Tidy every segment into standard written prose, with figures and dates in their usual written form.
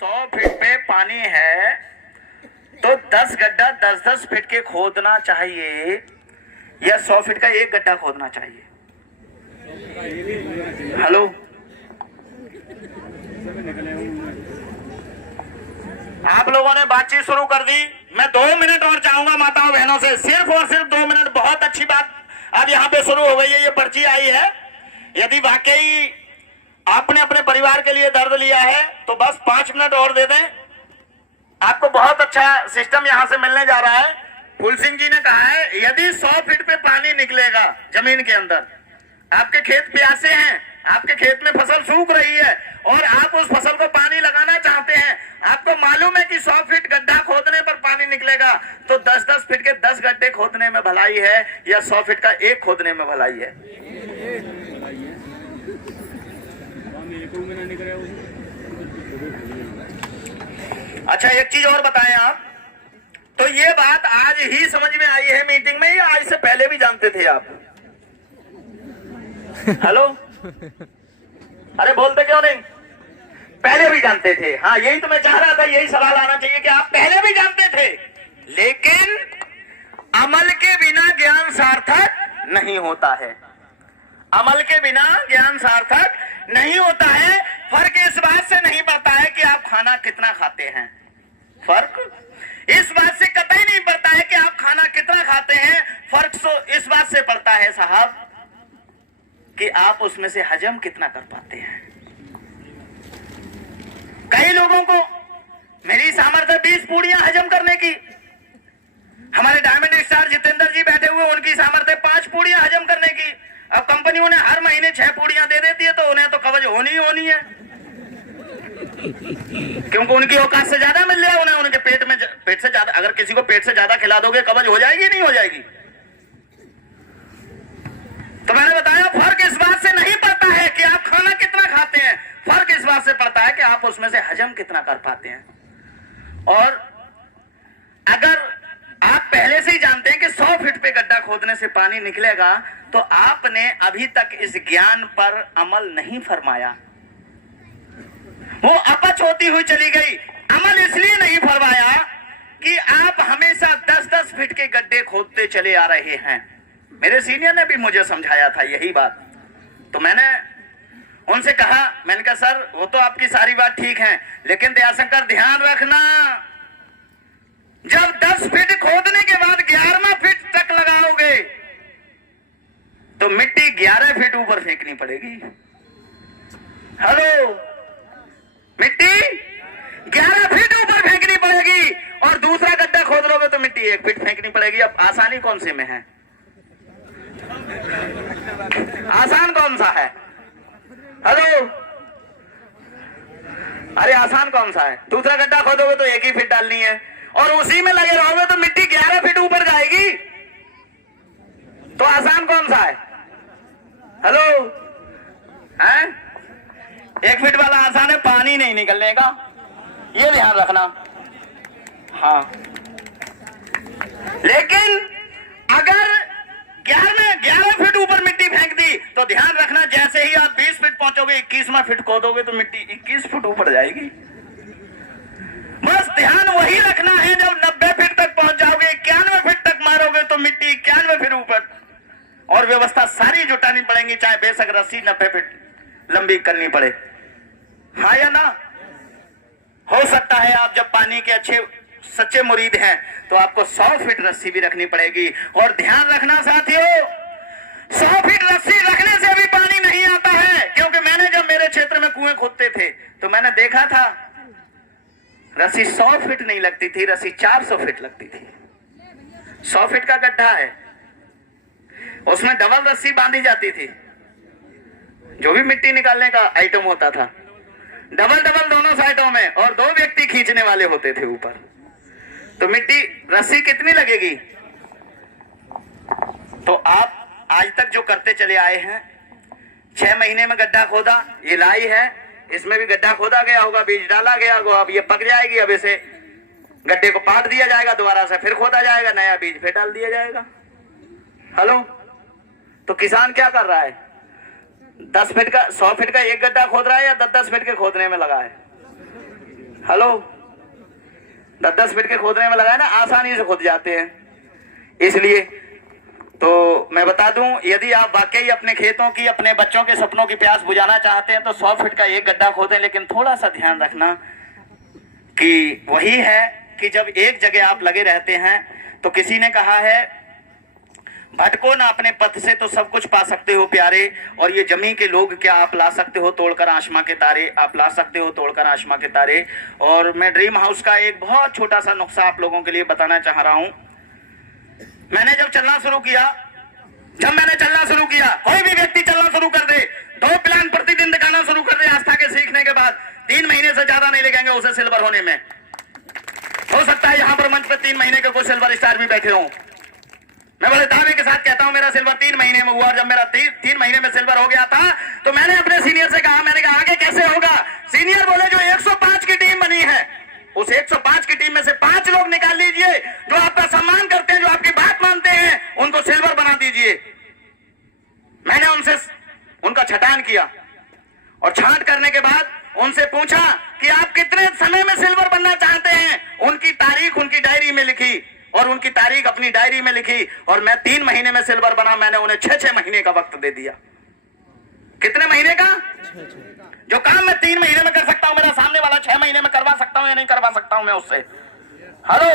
100 feet पे पानी है तो 10 गड्ढा 10-10 फीट के खोदना चाहिए या 100 फीट का एक गड्ढा खोदना चाहिए? हेलो, आप लोगों ने बातचीत शुरू कर दी। मैं 2 मिनट और चाहूंगा माताओं बहनों से, सिर्फ और सिर्फ 2 मिनट। बहुत अच्छी बात आज यहाँ पे शुरू हो गई है, ये पर्ची आई है। यदि वाकई आपने अपने परिवार के लिए दर्द लिया है तो बस 5 मिनट और दे दें, आपको बहुत अच्छा सिस्टम यहां से मिलने जा रहा है। फूल सिंह जी ने कहा है यदि 100 फीट पे पानी निकलेगा जमीन के अंदर, आपके खेत प्यासे हैं, आपके खेत में फसल सूख रही है और आप उस फसल को पानी लगाना चाहते हैं, आपको मालूम है कि 100 फीट गड्ढा खोदने पर पानी निकलेगा, तो 10-10 फीट के 10 गड्ढे खोदने में भलाई है या 100 फीट का एक खोदने में भलाई है? अच्छा, एक चीज और बताएं आप, तो ये बात आज ही समझ में आई है मीटिंग में या आज से पहले भी जानते थे आप? हेलो, अरे बोलते क्यों नहीं? पहले भी जानते थे? हाँ, यही तो मैं चाह रहा था, यही सवाल आना चाहिए कि आप पहले भी जानते थे, लेकिन अमल के बिना ज्ञान सार्थक नहीं होता है। अमल के बिना ज्ञान सार्थक नहीं होता है। फर्क इस बात से नहीं पड़ता है कि आप खाना कितना खाते हैं, फर्क इस बात से कतई नहीं पड़ता है कि आप खाना कितना खाते हैं। फर्क तो इस बात से पड़ता है साहब कि आप उसमें से हजम कितना कर पाते हैं। कई लोगों को मेरी सामर्थ्य 20 पूड़ियां हजम करने की, हमारे डायमंड स्टार जितेंद्र जी बैठे हुए, उनकी सामर्थ्य 5 पूड़ियां हजम करने की। अब कंपनी उन्हें हर महीने 6 पूड़ियां दे देती है, तो उन्हें तो कवच होनी ही होनी है, क्योंकि उनकी औकात से ज्यादा मिल रहा है उन्हें। उनके पेट से ज्यादा, अगर किसी को पेट से ज्यादा खिला दोगे कवच हो जाएगी नहीं हो जाएगी? तो मैंने बताया फर्क इस बात से नहीं पड़ता है कि आप खाना कितना खाते हैं, फर्क इस बात से पड़ता है कि आप उसमें से हजम कितना कर पाते हैं। और अगर आप पहले से ही जानते हैं कि 100 फीट पे गड्ढा खोदने से पानी निकलेगा, तो आपने अभी तक इस ज्ञान पर अमल नहीं फरमाया, वो अपच होती हुई चली गई। अमल इसलिए नहीं फरमाया कि आप हमेशा 10-10 फीट के गड्ढे खोदते चले आ रहे हैं। मेरे सीनियर ने भी मुझे समझाया था यही बात, तो मैंने उनसे कहा, मैंने कहा सर वो तो आपकी सारी बात ठीक है, लेकिन दयाशंकर ध्यान रखना, जब 10 फीट खोदने के बाद 11वां फीट तक लगाओगे तो मिट्टी 11 फीट ऊपर फेंकनी पड़ेगी। हेलो, मिट्टी 11 फीट ऊपर फेंकनी पड़ेगी और दूसरा गड्ढा खोद लोगे तो मिट्टी 1 फीट फेंकनी पड़ेगी। अब आसानी कौन से में है? आसान कौन सा है? हेलो, अरे आसान कौन सा है? दूसरा गड्ढा खोदोगे तो 1 ही फीट डालनी है और उसी में लगे रहोगे तो मिट्टी 11 फीट ऊपर जाएगी। तो आसान कौन सा है? हेलो, हैं? 1 फीट वाला आसान है, पानी नहीं निकलने का, ये ध्यान रखना। हाँ, लेकिन अगर 11 फीट ऊपर मिट्टी फेंक दी तो ध्यान रखना, जैसे ही आप 20 फीट पहुंचोगे 21वां फीट खोदोगे तो मिट्टी 21 फीट ऊपर जाएगी। बस ध्यान वही रखना है, जब 90 फीट तक पहुंच जाओगे, 91 फीट तक मारोगे तो मिट्टी 91 फीट ऊपर, और व्यवस्था सारी जुटानी पड़ेगी, चाहे बेशक रस्सी 90 फीट लंबी करनी पड़े। हाँ या ना? हो सकता है आप जब पानी के अच्छे सच्चे मुरीद हैं तो आपको 100 फीट रस्सी भी रखनी पड़ेगी। और ध्यान रखना साथियों, 100 फीट रस्सी रखने से भी पानी नहीं आता है, क्योंकि मैंने जब मेरे क्षेत्र में कुएं खोदते थे तो मैंने देखा था रस्सी 100 फीट नहीं लगती थी, रस्सी 400 फीट लगती थी। 100 फीट का गड्ढा है, उसमें डबल रस्सी बांधी जाती थी, जो भी मिट्टी निकालने का आइटम होता था, डबल दोनों साइडों में, और 2 व्यक्ति खींचने वाले होते थे ऊपर। तो मिट्टी रस्सी कितनी लगेगी? तो आप आज तक जो करते चले आए हैं, 6 महीने में गड्ढा खोदा, ये लाई है, इसमें भी गड्ढा खोदा गया होगा, बीज डाला गया होगा, अब ये पक जाएगी, अब इसे गड्ढे को पाट दिया जाएगा, दोबारा से फिर खोदा जाएगा, नया बीज फिर डाल दिया जाएगा। हेलो, तो किसान क्या कर रहा है? 10 फीट का 100 फीट का एक गड्ढा खोद रहा है या 10-10 फीट के खोदने में लगा है? हेलो, 10-10 फीट के खोदने में लगा है ना, आसानी से खोद जाते हैं। इसलिए तो मैं बता दूं, यदि आप वाकई अपने खेतों की, अपने बच्चों के सपनों की प्यास बुझाना चाहते हैं तो 100 फीट का एक गड्ढा खोदें, लेकिन थोड़ा सा ध्यान रखना कि वही है कि जब एक जगह आप लगे रहते हैं, तो किसी ने कहा है भटको ना अपने पथ से तो सब कुछ पा सकते हो प्यारे, और ये जमी के लोग क्या आप ला सकते हो तोड़कर आसमां के तारे, आप ला सकते हो तोड़कर आसमां के तारे। और मैं ड्रीम हाउस का एक बहुत छोटा सा नुस्खा आप लोगों के लिए बताना चाह रहा हूं। मैंने जब चलना शुरू किया, कोई भी व्यक्ति चलना शुरू कर दे, 2 प्लान प्रतिदिन दिखाना शुरू कर दे, आस्था के सीखने के बाद 3 महीने से ज्यादा नहीं लगेंगे उसे सिल्वर होने में। हो सकता है यहां पर मंच पे 3 महीने के कुछ सिल्वर स्टार भी बैठे हों। मैं बड़े दावे के साथ कहता हूं मेरा सिल्वर 3 महीने में हुआ, और जब मेरा 3 महीने में सिल्वर हो गया था तो मैंने अपने सीनियर से कहा, मैंने कहा आगे कैसे होगा। सीनियर बोले जो 105 की टीम बनी है, उस 105 की टीम में से 5 लोग निकाल लीजिए जो आपका सम्मान करते हैं, जो आपकी बात मानते हैं, उनको सिल्वर बना दीजिए। मैंने उनका छटान किया, और छांट करने के बाद उनसे पूछा कि आप कितने समय में सिल्वर बनना चाहते हैं। उनकी तारीख उनकी डायरी में लिखी, और उनकी तारीख अपनी डायरी में लिखी, और मैं 3 महीने में सिल्वर बना। मैंने उन्हें 6-6 महीने का वक्त दे दिया। कितने महीने का? जो काम मैं 3 महीने में कर सकता हूं, मेरा सामने वाला 6 महीने में करवा सकता हूं या नहीं करवा सकता हूं मैं उससे। हेलो,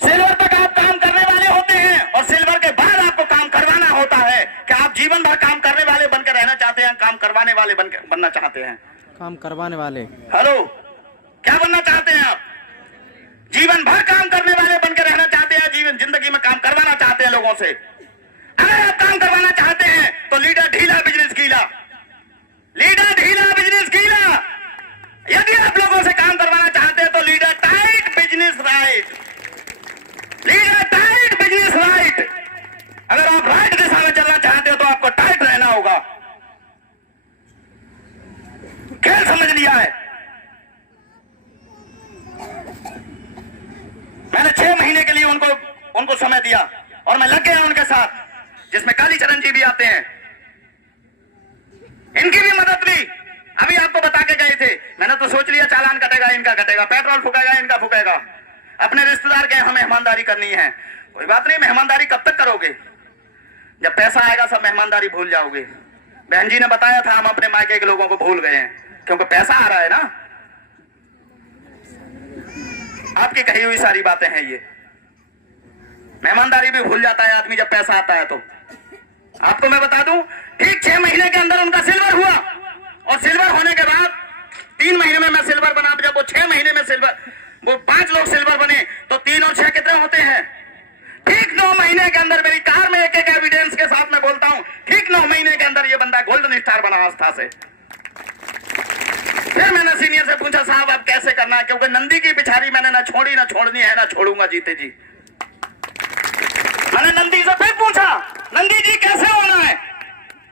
सिल्वर तक आप काम करने वाले होते हैं, और सिल्वर के बाद आपको काम करवाना होता है। क्या आप जीवन भर काम करने वाले बनकर रहना चाहते हैं, काम करवाने वाले बनना चाहते हैं? काम करवाने वाले। हेलो, क्या बनना चाहते हैं आप? जीवन भर काम करने वाले बनकर रहना चाहते हैं, जीवन जिंदगी में काम करवाना चाहते हैं लोगों से? अगर आप काम करवाना चाहते हैं तो लीडर ढीला बिजनेस गीला, लीडर ढीला बिजनेस गीला। यदि आप लोगों से काम करवाना चाहते हैं तो leader tight business right, leader tight business right. अगर आप राइट दिशा में चलना चाहते हो तो आपको टाइट रहना होगा। खेल समझ लिया है? मैंने 6 महीने के लिए उनको समय दिया, और मैं लग गया उनके साथ, जिसमें कालीचरण जी भी आते हैं। इनकी भी मदद ली। अभी आपको बता के गए थे, मैंने तो सोच लिया चालान कटेगा, इनका कटेगा, पेट्रोल फूकेगा, इनका फूकेगा। अपने रिश्तेदार के यहाँ मेहमानदारी करनी है। कोई बात नहीं, मेहमानदारी कब तक करोगे? जब पैसा आएगा सब मेहमानदारी भूल जाओगे। बहन जी ने बताया था हम अपने मायके के लोगों को भूल गए हैं, क्योंकि पैसा आ रहा है ना। आपकी कही हुई सारी बातें हैं ये। मेहमानदारी भी भूल जाता है आदमी जब पैसा आता है तो। आपको मैं बता दूं, ठीक 6 महीने के अंदर उनका सिल्वर हुआ, और सिल्वर होने के बाद 3 महीने में मैं सिल्वर बना। जब वो 6 महीने में सिल्वर, वो 5 लोग सिल्वर बने, तो 3 और 6 कितने होते हैं? ठीक 9 महीने के अंदर, मेरी कार में एक एविडेंस के साथ मैं बोलता हूं, ठीक 9 महीने के अंदर ये बंदा गोल्डन स्टार बना आस्था से। फिर मैंने सीनियर से पूछा साहब अब कैसे करना है, क्योंकि नंदी की पिछाड़ी मैंने ना छोड़ी, ना छोड़नी है, ना छोड़ूंगा जीते जी। मैंने नंदी से फिर पूछा नंदी जी कैसे होना है,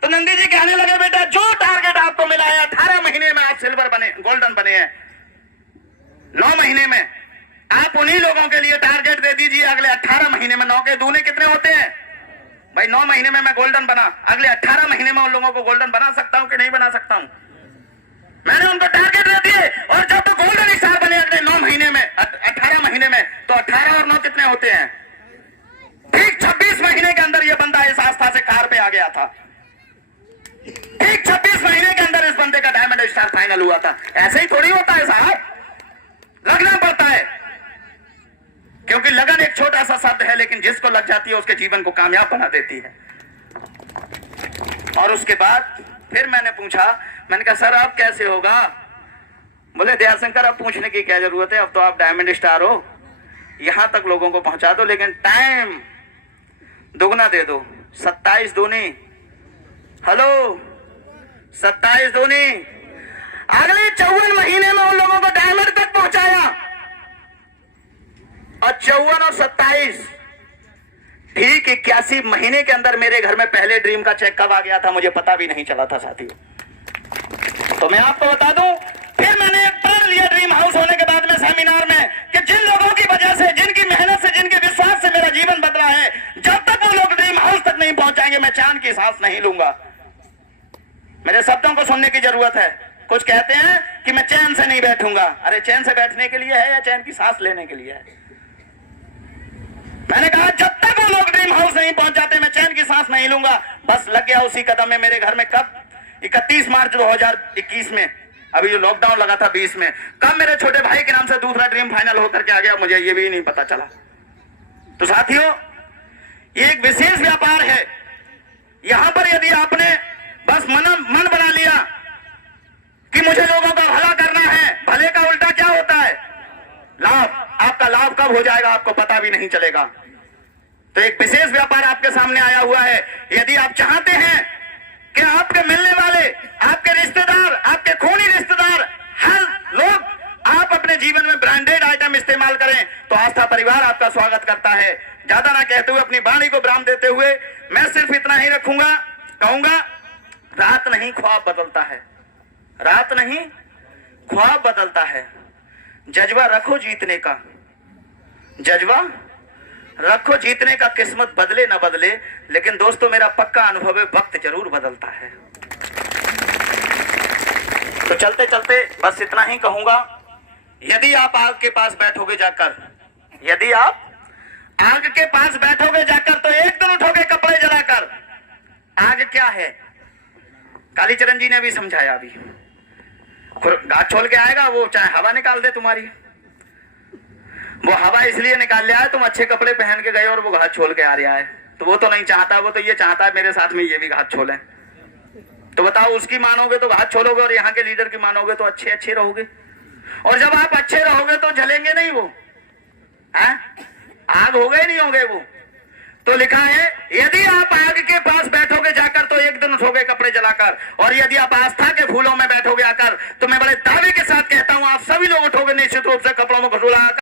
तो नंदी जी कहने लगे बेटा जो टारगेट आपको मिला है 18 महीने में आप सिल्वर बने, गोल्डन बने हैं। 9 महीने में आप उन्हीं लोगों के लिए टारगेट दे दीजिए, अगले 18 महीने में 9 के दूने कितने होते हैं भाई? 9 महीने में मैं गोल्डन बना, अगले 18 महीने में उन लोगों को गोल्डन बना सकता हूं कि नहीं बना सकता हूं? मैंने उनको टारगेट दे दिए, और जब तो गोल्डन स्टार बने अगले 9 महीने में, 18 महीने में, तो 18 और 9 कितने होते हैं? ठीक 26 महीने के अंदर ये बंदा इस आस्था से कार पे आ गया था। ठीक 26 महीने के अंदर इस बंदे का डायमंड स्टार फाइनल हुआ था। ऐसे ही थोड़ी होता है साहब, लगना पड़ता है। क्योंकि लगन एक छोटा सा शब्द है, लेकिन जिसको लग जाती है उसके जीवन को कामयाब बना देती है। और उसके बाद फिर मैंने पूछा, मैंने कहा सर अब कैसे होगा? बोले दयाशंकर अब पूछने की क्या जरूरत है, अब तो आप डायमंड स्टार हो, यहां तक लोगों को पहुंचा दो, लेकिन टाइम दुगना दे दो। 27 दूनी, हेलो 27 दूनी, अगले 54 महीने में उन लोगों को डायमंड तक पहुंचाया। और 54 और 27 ठीक 81 महीने के अंदर मेरे घर में पहले ड्रीम का चेक कब आ गया था मुझे पता भी नहीं चला था साथियों। तो मैं आपको बता दूं, फिर मैंने एक प्रण लिया ड्रीम हाउस होने के बाद में सेमिनार में, कि जिन लोगों की वजह से, जिनकी मेहनत से, जिनके विश्वास से मेरा जीवन बदला है, जब तक वो लोग ड्रीम हाउस तक नहीं पहुंचाएंगे मैं चांद की सांस नहीं लूंगा। मेरे शब्दों को सुनने की जरूरत है। कुछ कहते हैं कि मैं चैन से नहीं बैठूंगा। अरे चैन से बैठने के लिए है या चैन की सांस लेने के लिए है? मैंने कहा जब तक वो लोग ड्रीम हाउस नहीं पहुंच जाते मैं चैन की सांस नहीं लूंगा। बस लग गया उसी कदम में मेरे घर में। कब? 31 मार्च 2021 में, अभी जो लॉकडाउन लगा था 20 में, कब मेरे छोटे भाई के नाम से दूसरा ड्रीम फाइनल होकर के आ गया मुझे ये भी नहीं पता चला। तो साथियों, ये एक विशेष व्यापार है। यहां पर यदि आपने बस मन बना लिया कि मुझे लोगों का भला करना है, भले का उल्टा क्या होता है? लाभ। आपका लाभ कब हो जाएगा आपको पता भी नहीं चलेगा। तो एक विशेष व्यापार आपके सामने आया हुआ है। यदि आप चाहते हैं कि आपके मिलने वाले, आपके रिश्तेदार, आपके खूनी रिश्तेदार, हर लोग आप अपने जीवन में ब्रांडेड आइटम इस्तेमाल करें, तो आस्था परिवार आपका स्वागत करता है। ज्यादा ना कहते हुए, अपनी वाणी को विराम देते हुए मैं सिर्फ इतना ही रखूंगा, कहूंगा, रात नहीं ख्वाब बदलता है, रात नहीं ख्वाब बदलता है। जज्बा रखो जीतने का, जज्बा रखो जीतने का। किस्मत बदले ना बदले, लेकिन दोस्तों मेरा पक्का अनुभव है, वक्त जरूर बदलता है। तो चलते चलते बस इतना ही कहूंगा, यदि आप आग के पास बैठोगे जाकर, यदि आप आग के पास बैठोगे जाकर, तो एक दिन उठोगे कपड़े जलाकर। आग क्या है? कालीचरण जी ने भी समझाया। अभी गाछ छोल के आएगा वो, चाहे हवा निकाल दे तुम्हारी। वो हवा इसलिए निकाल लिया है तुम अच्छे कपड़े पहन के गए और वो घास छोल के आ रहा है, तो वो तो नहीं चाहता, वो तो ये चाहता है मेरे साथ में ये भी घास छोले। तो बताओ, उसकी मानोगे तो घास छोलोगे और यहाँ के लीडर की मानोगे तो अच्छे अच्छे रहोगे। और जब आप अच्छे रहोगे तो जलेंगे नहीं वो, है? आग हो गए नहीं होंगे वो। तो लिखा है, यदि आप आग के पास बैठोगे जाकर तो एक दिन उठोगे कपड़े जलाकर, और यदि आप आस्था के फूलों में बैठोगे आकर, तो मैं बड़े दावे के साथ कहता हूं आप सभी लोग उठोगे निश्चित रूप से